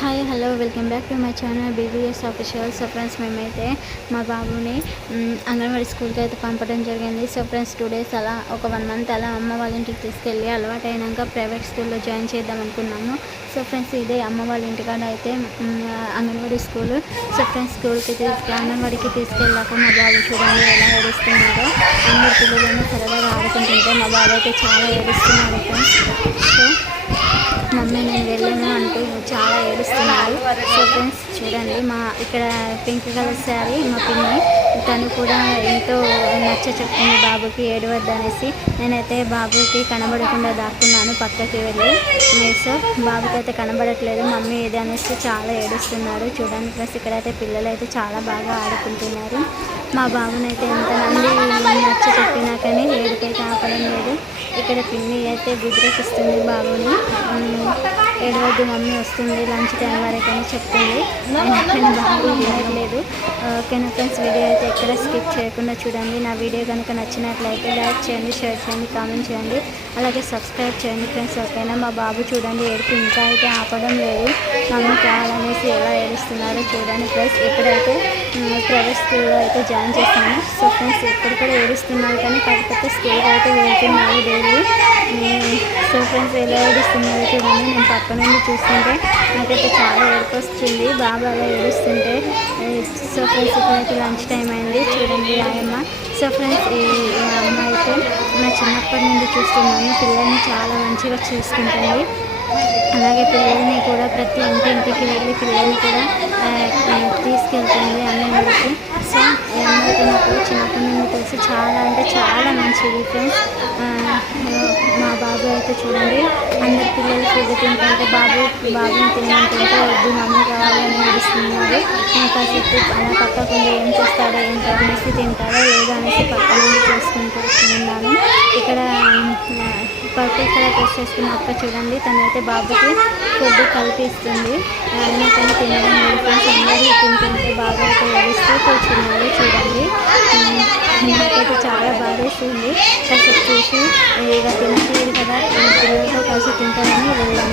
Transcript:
Hi hello welcome back to my channel BBS official so friends మేమైతే మా బాబుని అంగన్వాడీ స్కూల్కి అయితే పంపడం జరిగింది. సో ఫ్రెండ్స్ టూ డేస్ అలా ఒక వన్ మంత్ అలా అమ్మ వాళ్ళ ఇంటికి తీసుకెళ్ళి అలవాటు అయినాక ప్రైవేట్ స్కూల్లో జాయిన్ చేద్దాం అనుకున్నాము. సో ఫ్రెండ్స్ ఇదే అమ్మ వాళ్ళ ఇంటికాడ అయితే అంగన్వాడీ స్కూల్ సో ఫ్రెండ్స్ స్కూల్కి తీసుకు అంగన్వాడీకి తీసుకెళ్ళాక మా బాబు చూడండి ఎలా ఏడుస్తున్నాడో. అందరి పిల్లలను సరదాగా ఆడుకుంటుంటే మా బాబు అయితే చాలా ఏడుస్తున్నాడు ఫ్రెండ్స్ సో మమ్మీ నేను వెళ్ళాను అంటూ చాలా ఏడుస్తున్నారు. సో ఫ్రెండ్స్ చూడండి మా ఇక్కడ పింక్ కలర్ శారీ మా పిన్ని తను కూడా ఎంతో నచ్చ చెప్తుంది బాబుకి ఏడవద్దు అనేసి నేనైతే బాబుకి కనబడకుండా దాక్కున్నాను పక్కకి వెళ్ళి. సో బాబుకి అయితే కనబడట్లేదు మమ్మీ ఏది అనేసి చాలా ఏడుస్తున్నారు. చూడండి ప్లస్ ఇక్కడైతే పిల్లలు అయితే చాలా బాగా ఆడుకుంటున్నారు. మా బాబునైతే ఎంతమంది నచ్చ చెప్పినా కానీ ఏడుపైతే ఆపడం లేదు. ఇక్కడ పిన్ని అయితే గుజరకిస్తుంది బాబుని. ఏడవద్దు మమ్మీ వస్తుంది లంచ్ టైం వరకు అని చెప్తుంది కానీ బాబు వినట్లేదు ఓకేనా ఫ్రెండ్స్ వీడియో అయితే ఎక్కడ స్కిప్ చేయకుండా చూడండి. నా వీడియో కనుక నచ్చినట్లయితే లైక్ చేయండి షేర్ చేయండి కామెంట్ చేయండి. అలాగే సబ్స్క్రైబ్ చేయండి ఫ్రెండ్స్ ఓకేనా? మా బాబు చూడండి ఏడుపు ఇంకా అయితే ఆపడం లేదు. మమ్మీ కావాలనేసి ఎలా ఏడుస్తున్నారో చూడండి ఫ్రెండ్స్. ఇప్పుడైతే ప్రైవేట్ స్కూల్లో అయితే జాయిన్ చేశాను సో ఫ్రెండ్స్ ఇక్కడ కూడా ఏడుస్తున్నారు కానీ కాకపోతే స్కూల్కి అయితే వెళ్తున్నారు డైలీ. సో ఫ్రెండ్స్ ఎలా ఏడుస్తున్నారు చూడండి. నేను పక్క నుండి చూస్తుంటే నాకైతే చాలా ఏడుపు వస్తుంది. బాబా అలా ఏడుస్తుంటే. సో ఫ్రెండ్స్ ఇప్పుడైతే లంచ్ టైం అయింది. చూడండి ఆయమ్మ. సో ఫ్రెండ్స్ ఈ అమ్మ అయితే నా చిన్నప్పటి నుండి చూస్తున్నాను. పిల్లల్ని చాలా మంచిగా చూసుకుంటుంది. అలాగే పిల్లల్ని కూడా ప్రతి ఇంటింటికి వెళ్ళి పిల్లల్ని కూడా తీసుకెళ్తుంది అన్నింటికి సో ఈ అమ్మాయికి నాకు చిన్నప్పటి నుండి తెలిసి చాలా అంటే చాలా మంచిది ఫ్రెండ్స్ మా బాబు అయితే చూడండి అందరి పిల్లలు ఫుడ్ తింటుంటే బాబు బాబుని తినమంటుంటే వద్దు మమ్మీ కావాలని నడుస్తున్నారు ఇంకా కాసేపు అలా పక్కకుండా ఏం చేస్తాడో ఏంటో అనేసి తింటాడో లేదో అనేసి పక్క నుండి చూసుకుంటూ ఉన్నాను ఇక్కడ పర్పుల్ కలర్ టెస్ట్ చేసుకున్న అక్క చూడండి తనైతే బాబుకి ఫుడ్ కలిపిస్తుంది. ఆయన తను తినడం లేదు ఫ్రెండ్స్ అందరూ తింటుంటే బాబు అయితే ఏడుస్తూ కూర్చున్నారు చూడండి ఉమ్, నాకైతే చాలా కాసేపు చూసి ఇక తినట్లేదు కదా పిల్లలతో కలిసి తింటానని వెళ్ళాము